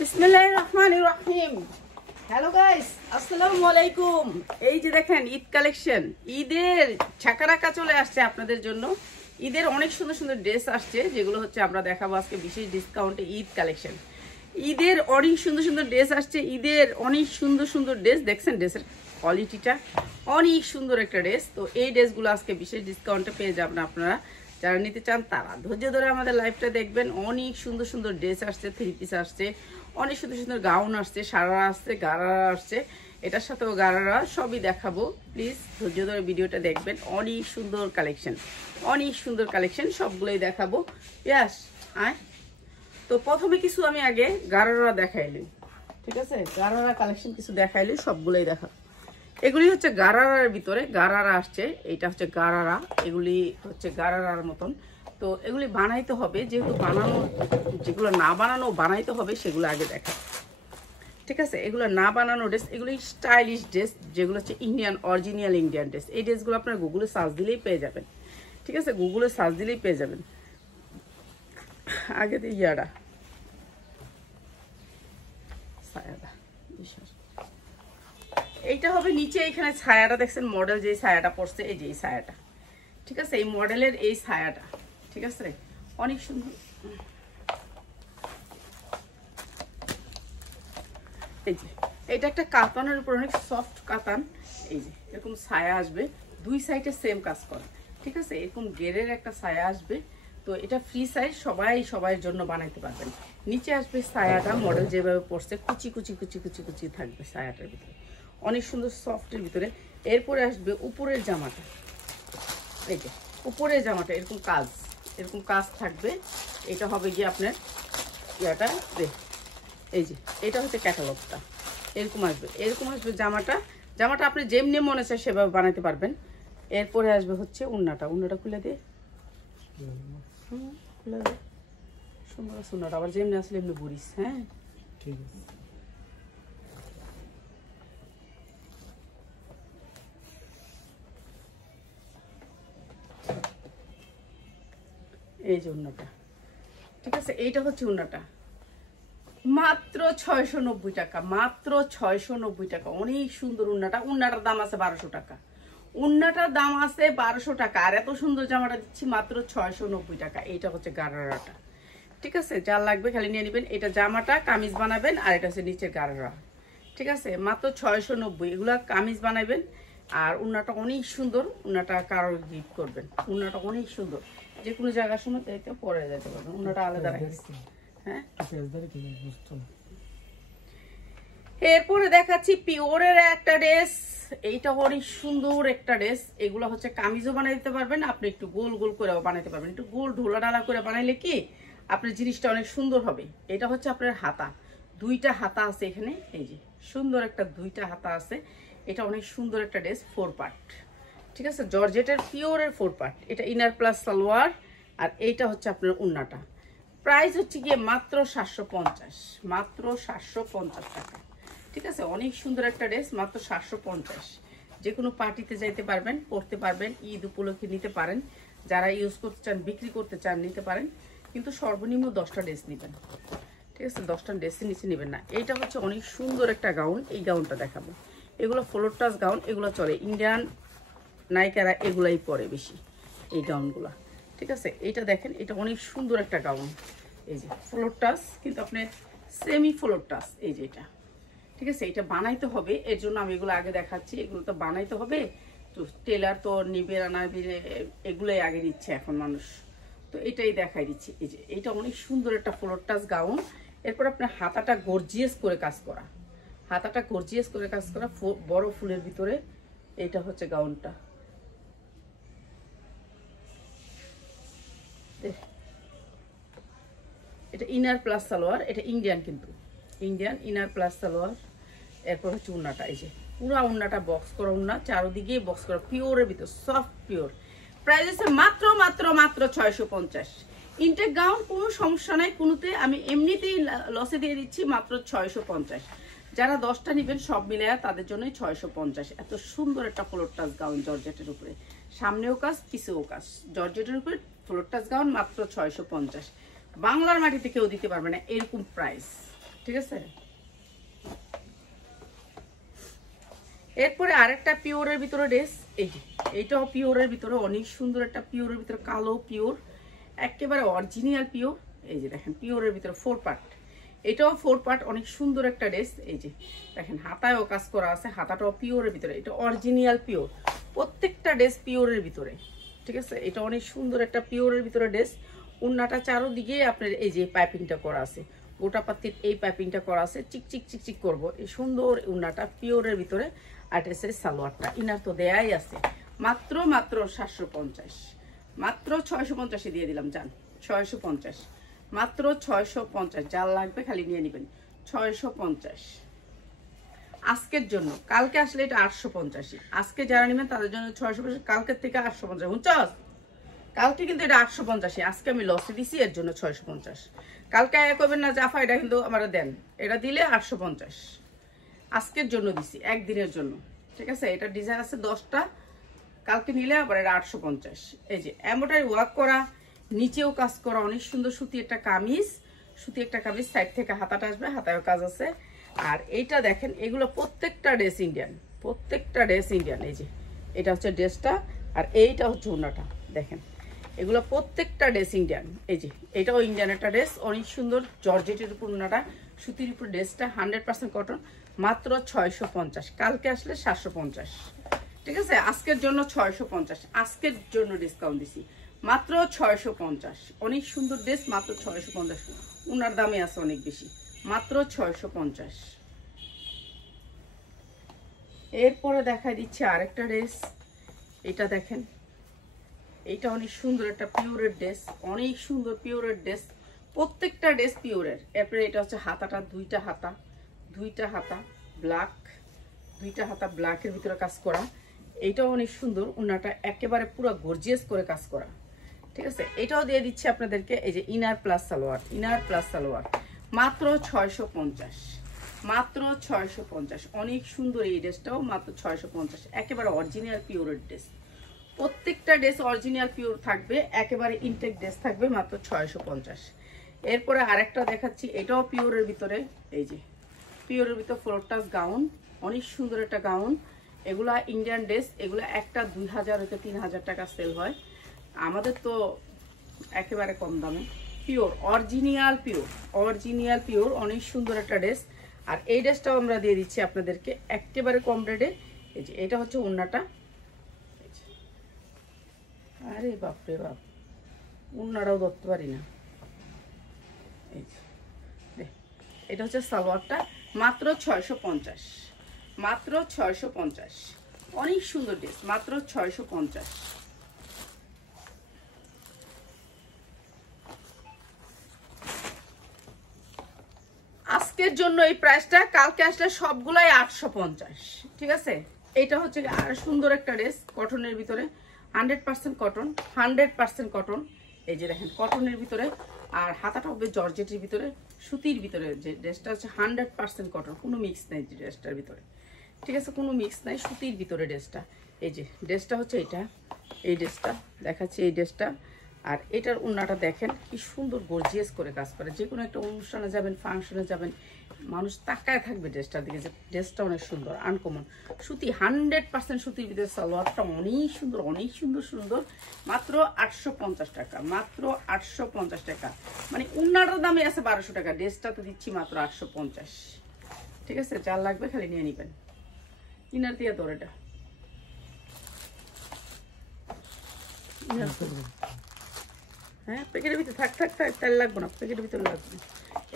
বিসমিল্লাহির রহমানির রহিম। Hello guys, আসসালামু আলাইকুম। এই যে দেখেন ঈদ কালেকশন, ঈদের ছাকারাকা চলে আসছে আপনাদের জন্য। ঈদের অনেক সুন্দর সুন্দর ড্রেস আসছে, যেগুলো হচ্ছে আমরা দেখাবো আজকে বিশেষ ডিসকাউন্টে। ঈদ কালেকশন, ঈদের অনেক সুন্দর সুন্দর ড্রেস আসছে। ঈদের অনেক সুন্দর সুন্দর ড্রেস দেখছেন, ড্রেসের কোয়ালিটিটা অনেক সুন্দর একটা ড্রেস। তো এই ড্রেসগুলো আজকে বিশেষ ডিসকাউন্টে পেয়ে যাবেন আপনারা। যারা নিতে চান তারা ধৈর্য ধরে আমাদের লাইভটা দেখবেন। অনেক সুন্দর সুন্দর ড্রেস আসছে, থ্রি পিস আসছে, অনেক সুন্দর সুন্দর গাউন আসছে, সারারা আসছে, গারারা আসছে, এটার সাথেও গারারা, সবই দেখাবো। প্লিজ ধৈর্য ধরে ভিডিওটা দেখবেন। অনেক সুন্দর কালেকশন, অনেক সুন্দর কালেকশন, সবগুলোই দেখাবো। ইয়াস আয়। তো প্রথমে কিছু আমি আগে গারারা দেখাইলি, ঠিক আছে? গারারা কালেকশন কিছু দেখাইলি, সবগুলোই দেখাবো। এগুলি হচ্ছে গারারার ভিতরে গারারা আসছে, এইটা হচ্ছে গারারা, এগুলি হচ্ছে গারারার মতন। তো এগুলি বানাইতে হবে, যেহেতু বানানো, যেগুলো না বানানো বানাইতে হবে সেগুলো আগে দেখা, ঠিক আছে? এগুলো না বানানো ড্রেস, এগুলি স্টাইলিশ ড্রেস, যেগুলো হচ্ছে ইন্ডিয়ান, অরিজিনাল ইন্ডিয়ান ড্রেস। এই ড্রেসগুলো আপনার গুগলে সার্চ দিলেই পেয়ে যাবেন, ঠিক আছে? গুগলে সার্চ দিলেই পেয়ে যাবেন। আগে তো ইয়ারা সায়াদা, এইটা হবে নিচে, এখানে ছায়াটা দেখছেন, মডেল যে ছায়াটা পড়ছে, এই যে এই ছায়াটা, ঠিক আছে? এই মডেলের এই ছায়াটা, ঠিক আছে? অনেক সুন্দর। এই যে এটা একটা কাতানের উপর, অনেক সফট কাতান। এই যে এরকম ছায়া আসবে, দুই সাইডে সেম কাজ করে, ঠিক আছে? এরকম গেরের একটা ছায়া আসবে। তো এটা ফ্রি সাইজ, সবাই সবার জন্য বানাইতে পারবেন। নিচে আসবে ছায়াটা, মডেল যেভাবে পড়ছে, কুচি কুচি কুচি কুচি কুচি থাকবে ছায়াটার ভিতরে, অনেক সুন্দর সফটের ভিতরে। এরপরে আসবে উপরের জামাটা, এই যে উপরের জামাটা এরকম কাজ, এরকম কাজ থাকবে। এটা হবে গিয়ে আপনার ইয়াটা, এই যে এটা হচ্ছে ক্যাটালগটা, এরকম আসবে, এরকম আসবে জামাটা। জামাটা আপনি যেমনি মনে চায় সেভাবে বানাতে পারবেন। এরপরে আসবে হচ্ছে উন্নাটা, উন্নাটা খুলে দিয়ে, খুলে দিয়ে সুন্দর আছে উন্নাটা, আবার যেমনি আসলে এমনি বুড়িস। হ্যাঁ, ঠিক আছে। এই যে উন্নাটা, ঠিক আছে? এইটা হচ্ছে উন্নাটা, মাত্র 690 টাকা, মাত্র 690 টাকা। অনেক সুন্দর উন্নাটা, উন্নাটার দাম আছে 1200 টাকা, উন্নাটার দাম আছে 1200 টাকা। আর এত সুন্দর জামাটা দিচ্ছি মাত্র 690 টাকা। এইটা হচ্ছে গারারাটা, ঠিক আছে? যার লাগবে খালি নিয়ে নেবেন। এটা জামাটা কামিজ বানাবেন, আর এটা হচ্ছে নিচে গারারা, ঠিক আছে? মাত্র 690। এগুলা কামিজ বানাবেন। আর উন্নাটা অনেক সুন্দর, উন্নাটা কারোর গিফট করবেন। উন্নাটা অনেক সুন্দর, যে কোনো জায়গার সময় পরে যেতে পারবেন। উন্নাটা আলাদা রাখছি। হ্যাঁ, এরপরে দেখাচ্ছি পিওরের একটা ড্রেস। এইটা অনেক সুন্দর একটা ড্রেস। এগুলো হচ্ছে কামিজও বানাই দিতে পারবেন, আপনি একটু গোল গোল করে বানাইতে পারবেন। একটু গোল ঢোলা ডালা করে বানাইলে কি আপনার জিনিসটা অনেক সুন্দর হবে। এটা হচ্ছে আপনার হাতা, দুইটা হাতা আছে এখানে, এই যে সুন্দর একটা দুইটা হাতা আছে। এটা অনেক সুন্দর একটা ড্রেস, 4 পার্ট, ঠিক আছে? জর্জেটের পিওরের 4 পার্ট। এটা ইনার প্লাস সালোয়ার, আর এইটা হচ্ছে আপনার উন্নাটা। প্রাইস হচ্ছে গিয়ে মাত্র 750, মাত্র 750 টাকা, ঠিক আছে? অনেক সুন্দর একটা ড্রেস, মাত্র 750। যে কোনো পার্টিতে যাইতে পারবেন, পরতে পারবেন, ঈদ উপলক্ষে নিতে পারেন। যারা ইউজ করতে চান, বিক্রি করতে চান, নিতে পারেন, কিন্তু সর্বনিম্ন 10টা ড্রেস নেবেন, ঠিক আছে? 10টা ড্রেসের নিচে নেবেন না। এইটা হচ্ছে অনেক সুন্দর একটা গাউন, এই গাউনটা দেখাবো। এগুলো ফ্লোর টাচ গাউন, এগুলো চলে, ইন্ডিয়ান নায়িকারা এগুলাই পরে বেশি, এই গাউনগুলো, ঠিক আছে? এইটা দেখেন, এটা অনেক সুন্দর একটা গাউন। এই যে ফ্লোর টাচ, কিন্তু আপনি সেমি ফ্লোর টাচ, এই যে এটা, ঠিক আছে? এটা বানাইতে হবে, এর জন্য আমি এগুলো আগে দেখাচ্ছি। এগুলো তো বানাইতে হবে, তো টেলার তো নিবে না, এগুলোই আগে নিচ্ছে এখন মানুষ, তো এটাই দেখাই দিচ্ছি। এই যে এইটা অনেক সুন্দর একটা ফ্লোর টাচ গাউন। এরপর আপনার হাতাটা গর্জিয়াস করে কাজ করা, হাতাটা গর্জিয়াস করে কাজ করা, বড় ফুলের ভিতরে। এইটা হচ্ছে গাউনটা, এটা ইনার প্লাস সালোয়ার, এটা ইন্ডিয়ান, কিন্তু ইন্ডিয়ান ইনার প্লাস সালোয়ার। এরপর হচ্ছে উন্নাটা, এই যে পুরা উন্নাটা বক্স করা উন্না, চারোদিকে বক্স করা, পিওরের ভিতর, সফট পিওর। প্রাইস আছে মাত্র মাত্র মাত্র 650। ইনটেক গাউন কোনো সমস্যা নাই, কোনোতে আমি এমনিতেই লসে দিয়ে দিচ্ছি, মাত্র 650। যারা 10টা নেবেন সব মিলায়া তাদের জন্যই 650। এত সুন্দর একটা ফ্লোর টাচ গাউন, জর্জেটের উপরে, সামনেও কাজ পিছেও কাজ, জর্জেটের উপরে ফ্লোর টাচ গাউন, মাত্র 650। বাংলার মাটিতে কেউ দিতে পারবে না এরকম প্রাইস। ঠিক আছে। এরপরে আরেকটা পিওরের ভিতরে ড্রেস, এই যে এইটাও পিওরের ভিতরে, অনেক সুন্দর একটা পিওরের ভিতরে, কালো পিওর, একেবারে অরিজিনাল পিওর। এই যে দেখেন পিওরের ভিতরে 4 পার্ট, এটাও 4 পার্ট, অনেক সুন্দর একটা ড্রেস। এই যে দেখেন হাতায়ও কাজ করা আছে, হাতাটাও পিওরের ভিতরে, এটা অরিজিনাল পিওর, প্রত্যেকটা ড্রেস পিওরের ভিতরে, ঠিক আছে। এটা অনেক সুন্দর একটা পিওরের ভিতরে ড্রেস। ওড়নাটা চারোদিকে আপনার এই যে পাইপিংটা করা আছে, গোটা পাতির এই পাইপিংটা করা আছে, চিকচিক চিকচিক করবো, এই সুন্দর ওড়নাটা পিওরের ভিতরে। আর ড্রেসের সালোয়ারটা, ইনার তো দেয়াই আছে, মাত্র 750, মাত্র 650 দিয়ে দিলাম জান, 650, মাত্র 650, যার লাগবে খালি নিয়ে নেবেন, 650 আজকের জন্য। কালকে আসলে এটা 850, আজকে যারা নেবেন তাদের জন্য 650, কালকের থেকে 850, বুঝছস? কালকে কিন্তু এটা 850, আজকে আমি লসে দিছি, এর জন্য 650। কালকে করবেন না জাফা, এটা কিন্তু আমার দেন, এটা দিলে 850, আজকের জন্য দিছি, একদিনের জন্য, ঠিক আছে। এটা ডিজাইন আছে 10টা, কালকে নিলে আবার এটা 850। এই যে এমব্রয়ডারি ওয়ার্ক করা, নিচেও কাজ করা, অনেক সুন্দর সুতি একটা কামিজ, সুতি একটা কামিজ, সাইড থেকে হাতাটা আসবে, হাতায়ও কাজ আছে। আর এইটা দেখেন, এগুলো প্রত্যেকটা ড্রেস ইন্ডিয়ান, প্রত্যেকটা ড্রেস ইন্ডিয়ান। এই যে এটা হচ্ছে ড্রেসটা, আর এইটা হচ্ছে ওড়নাটা, দেখেন এগুলো প্রত্যেকটা ড্রেস ইন্ডিয়ান। এই যে এটাও ইন্ডিয়ান একটা ড্রেস, অনেক সুন্দর জর্জেটের উপর ওড়নাটা, সুতির উপর ড্রেসটা, 100% কটন, মাত্র 650। কালকে আসলে 750, ঠিক আছে। আজকের জন্য 650, আজকের জন্য ডিসকাউন্ট দিছি, মাত্র 650। অনেক সুন্দর ড্রেস, মাত্র 650, ওনার দামে আছে অনেক বেশি, মাত্র 650। এরপরে দেখাই দিচ্ছি আরেকটা ড্রেস, এটা দেখেন, এটা অনেক সুন্দর একটা পিওরের ড্রেস, অনেক সুন্দর পিওরের ড্রেস, প্রত্যেকটা ড্রেস পিওরের। এরপরে এটা হচ্ছে হাতাটা, দুইটা হাতা ব্ল্যাক, দুইটা হাতা ব্ল্যাকের ভিতরে কাজ করা, এইটাও অনেক সুন্দর, ওনাটা একেবারে পুরো গর্জিয়াস করে কাজ করা, ঠিক আছে। এটাও দিয়ে দিচ্ছি আপনাদেরকে, এই যে inner plus salwar, inner plus salwar, মাত্র 650, মাত্র 650। অনেক সুন্দর এই ড্রেসটাও, মাত্র 650, একেবারে অরিজিনাল পিওরের ড্রেস, প্রত্যেকটা ড্রেস অরিজিনাল পিওর থাকবে, একেবারে ইনটেক ড্রেস থাকবে, মাত্র 650। এরপরে আরেকটা দেখাচ্ছি, এটাও পিওরের ভিতরে, এই যে পিওরের ভিতরে ফ্লোর টাচ গাউন, অনেক সুন্দর একটা গাউন। এগুলা ইন্ডিয়ান ড্রেস, এগুলা একটা 2000 হতে 3000 টাকা সেল হয়, আমাদের তো একেবারে কম দামে, pure original pure, original pure, অনেক সুন্দর একটা ড্রেস। আর এই ড্রেসটাও আমরা দিয়ে দিচ্ছি আপনাদেরকে একেবারে কম রেটে। এই যে এটা হচ্ছে ওড়নাটা, আরে বাপরে বাপ, ওড়নাটাও ধরতে পারি না। এই যে এটা হচ্ছে সালোয়ারটা, মাত্র 650, মাত্র 650, অনেক সুন্দর ড্রেস, মাত্র 650। আজকের জন্য এই প্রাইসটা, কালকে আসলে সবগুলাই 850, ঠিক আছে। এটা হচ্ছে আর সুন্দর একটা ড্রেস, কটনের ভিতরে, 100% কটন, 100% কটন। এই যে দেখেন কটনের ভিতরে, আর হাতাটা হবে জর্জেটের ভিতরে, সুতির ভিতরে। যে ড্রেসটা হচ্ছে 100% কটন, কোনো মিক্স নাই ড্রেসটার ভিতরে, ঠিক আছে, কোনো মিক্স নাই, সুতির ভিতরে ড্রেসটা। এই যে ড্রেসটা হচ্ছে এটা, এই ড্রেসটা দেখাচ্ছি, এই ড্রেসটা। আর এটার ওড়নাটা দেখেন কি সুন্দর গর্জিয়াস করে কাজ করে, যে কোনো একটা অনুষ্ঠানে যাবেন, ফাংশনে যাবেন, মানুষ তাকায় থাকবে ড্রেসটার দিকে, যে ড্রেসটা অনেক সুন্দর, আনকমন সুতি, 100% সুতির ভিতরে, সালোয়ারটা অনেক সুন্দর, অনেক সুন্দর সুন্দর, মাত্র 850 টাকা, মাত্র 850 টাকা। মানে ওড়নাটার দামে আছে 1200 টাকা, ড্রেসটা তো দিচ্ছি মাত্র 850, ঠিক আছে। যার লাগবে খালি নিয়ে নিবেন, ইনার দিয়ে তোর এটা হ্যাঁ, প্যাকেটের ভিতরে থাক থাক থাক, তেল লাগবে না, প্যাকেটের ভিতরে লাগবে।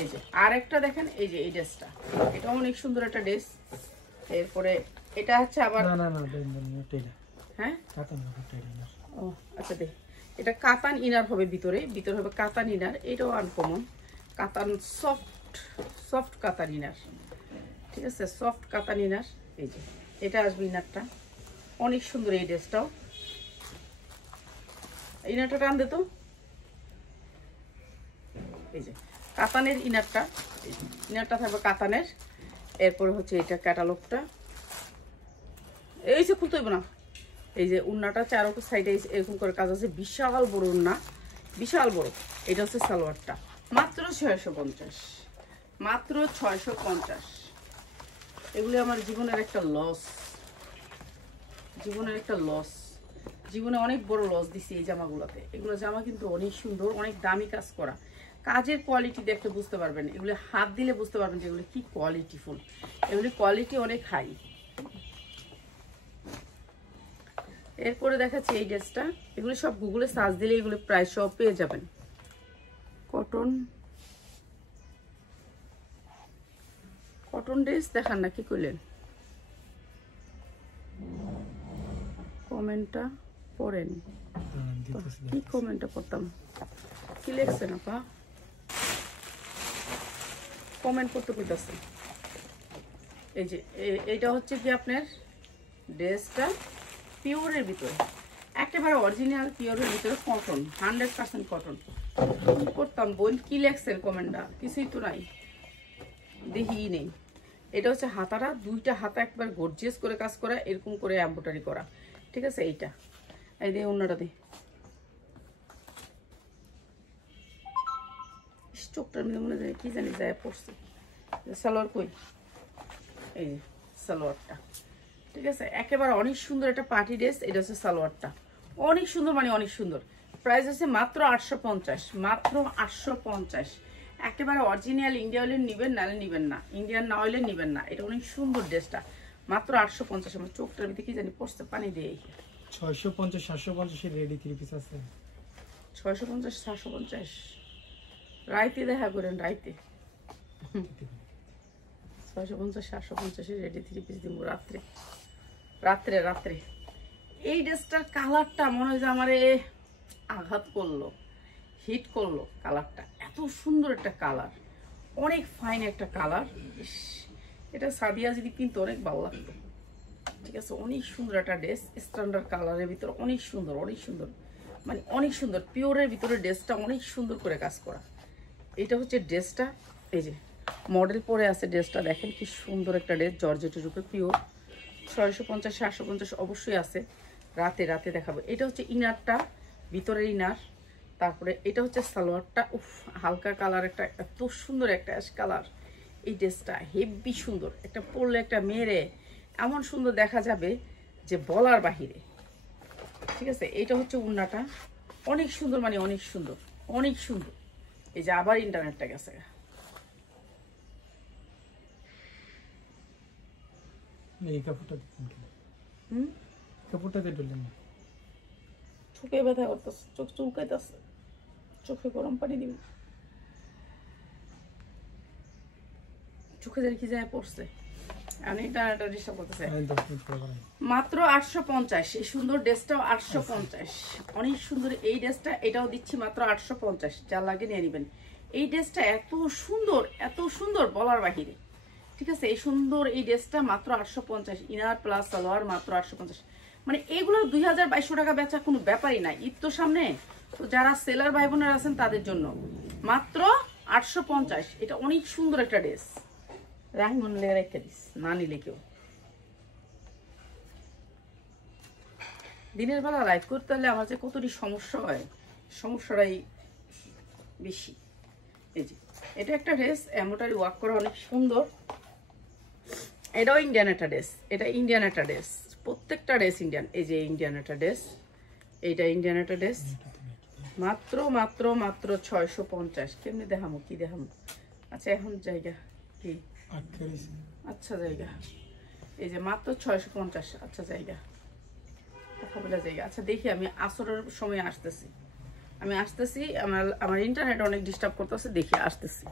এই যে আর একটা দেখেন, এই যে এই ড্রেসটা, এটা অনেক সুন্দর একটা ড্রেস। এরপরে এটা হচ্ছে আবার হ্যাঁ, ও আচ্ছা দেখ, এটা কাতান ইনার হবে, ভিতরে ভিতরে হবে কাতান ইনার, এটাও আনকমন, কাতান সফট, সফট কাতান ইনার, ঠিক আছে, সফট কাতান ইনার। এই যে এটা আসবে ইনারটা, অনেক সুন্দর এই ড্রেসটাও। ইনারটা টান দে তো, এই যে কাতানের ইনারটা, ইনারটা থাকবে কাতানের। এরপরে হচ্ছে এটা ক্যাটালগটা, এই যে খুলতে হইব না। এই যে উন্নাটা চারো সাইডে এরকম করে কাজ আছে, বিশাল বড় উন্না, বিশাল বড়। এটা হচ্ছে সালোয়ারটা, মাত্র 650, মাত্র 650। এগুলি আমার জীবনের একটা লস, জীবনে অনেক বড় লস দিছি এই জামাগুলোতে। এগুলো জামা কিন্তু অনেক সুন্দর, অনেক দামি কাজ করা, কাজের কোয়ালিটি দেখতে বুঝতে পারবেন, এগুলো হাত দিলে বুঝতে পারবেন যে এগুলো কি কোয়ালিটিফুল, এগুলি কোয়ালিটি অনেক হাই। এরপরে দেখাচ্ছি এই ড্রেসটা, এগুলো সব গুগলে সার্চ দিলে এগুলো প্রায় সব পেয়ে যাবেন। কটন ড্রেস দেখান না, কি করলেন? কমেন্টটা পড়েন, কি কমেন্টটা পড়তাম, কি লেখছেন আপা? কমেন্ট করতে কইতাছে। এই যে এইটা হচ্ছে কি আপনার ড্রেসটা পিওরের ভিতরে, একেবারে অরিজিনাল পিওরের ভিতরে কটন, 100% কটন। করতাম বোন, কি লেখছেন কমেন্টটা? কিছুই তো নাই, দেখি নেই। এটা হচ্ছে হাতাটা, দুইটা হাতা একবার গর্জিয়াস করে কাজ করা, এরকম করে এমব্রয়ডারি করা, ঠিক আছে? এইটা এই দিয়ে অন্যটা দিই, চোখটার মধ্যে মনে যায় কি জানি যায় পড়ছে। সালোয়ার কই? এই যে সালোয়ারটা, ঠিক আছে? একেবারে অনেক সুন্দর একটা পার্টি ড্রেস। এটা হচ্ছে সালোয়ারটা, অনেক সুন্দর, মানে অনেক সুন্দর। প্রাইস আছে মাত্র 850, মাত্র 850। একেবারে অরিজিনাল ইন্ডিয়া হলে নিবেন, নাহলে নিবেন না, ইন্ডিয়ান না হলে নিবেন না। এটা অনেক সুন্দর ড্রেসটা, মাত্র 850। আমার চোখটার ভিতরে কি জানি পড়ছে, পানি দিয়ে। 650 750 রেডি 3 পিস আছে। 650 750 রাইতে দেখা করেন, রাইতে 650 750 রেডি 3 পিস দিব রাত্রে রাত্রে রাত্রে। এই ড্রেসটার কালারটা মনে হয় যে আমারে আঘাত করলো, হিট করলো। কালারটা এত সুন্দর একটা কালার, অনেক ফাইন একটা কালার। এটা সাদিয়া যদি কিনতো অনেক ভালো লাগতো, ঠিক আছে? অনেক সুন্দর একটা ড্রেস, স্ট্যান্ডার্ড কালারের ভিতরে, অনেক সুন্দর, অনেক সুন্দর, মানে অনেক সুন্দর পিওরের ভিতরে ড্রেসটা অনেক সুন্দর করে কাজ করা। এটা হচ্ছে ড্রেসটা, এই যে মডেল পরে আছে ড্রেসটা, দেখেন কি সুন্দর একটা ড্রেস, জর্জেটের উপরে পিওর। 650 750 অবশ্যই আছে, রাতে রাতে দেখাবো। এটা হচ্ছে ইনারটা, ভিতরের ইনার। তারপরে এটা হচ্ছে সালোয়ারটা, উফ হালকা কালার, একটা এত সুন্দর একটা অ্যাশ কালার। এই ড্রেসটা হেভি সুন্দর, একটা পরলে একটা মেয়েরে এমন সুন্দর দেখা যাবে যে বলার বাহিরে, ঠিক আছে? এটা হচ্ছে উন্নাটা, অনেক সুন্দর, মানে অনেক সুন্দর, অনেক সুন্দর। এই যে আবার ইন্টারনেটটা গেছে, এই কাপড়টা দেখুন, কাপড়টা দেখুন, চোখে ব্যথা করতেছে, চোখ চুলকাইতেছে, চোখে গরম পানি দিবি, চোখে যেন কি যায় পড়ছে। মাত্র 850। এই সুন্দর ড্রেসটাও 850, অনেক সুন্দর এই ড্রেসটা। এটাও দিচ্ছি মাত্র 850, যা লাগে নিয়ে নেবেন। এই ড্রেসটা এত সুন্দর, এত সুন্দর বলার বাহিরে, ঠিক আছে? এই সুন্দর এই ড্রেসটা মাত্র 850, ইনার প্লাস সালোয়ার, মাত্র 850। মানে এগুলো 2000-2200 টাকা বেচা কোনো ব্যাপারই না। ঈদ তো সামনে, তো যারা সেলার ভাই বোনেরা আছেন তাদের জন্য মাত্র 850। এটা অনেক সুন্দর একটা ড্রেস, রাহিমন রেখে দিস, না নিলে কেউ। দিনের বেলা লাইভ করতে হলে আমার যে কতটি সমস্যা হয়, সমস্যাটাই বেশি। এই যে এটা একটা ড্রেস, এমব্রয়ডারি ওয়ার্ক করা, অনেক সুন্দর। এটাও ইন্ডিয়ান একটা ড্রেস, এটা ইন্ডিয়ান একটা ড্রেস, প্রত্যেকটা ড্রেস ইন্ডিয়ান। এই যে ইন্ডিয়ান একটা ড্রেস, এইটা ইন্ডিয়ান একটা ড্রেস, মাত্র মাত্র মাত্র 650। কেমনি দেখামো, কি দেখামো? আচ্ছা এখন জায়গা কি, আচ্ছা জায়গা, এই যে মাত্র 650। আচ্ছা জায়গা, কথা বলা জায়গা। আচ্ছা দেখি, আমি আসরের সময় আসতেছি, আমার ইন্টারনেট অনেক ডিস্টার্ব করতেছে, দেখি আসতেছি।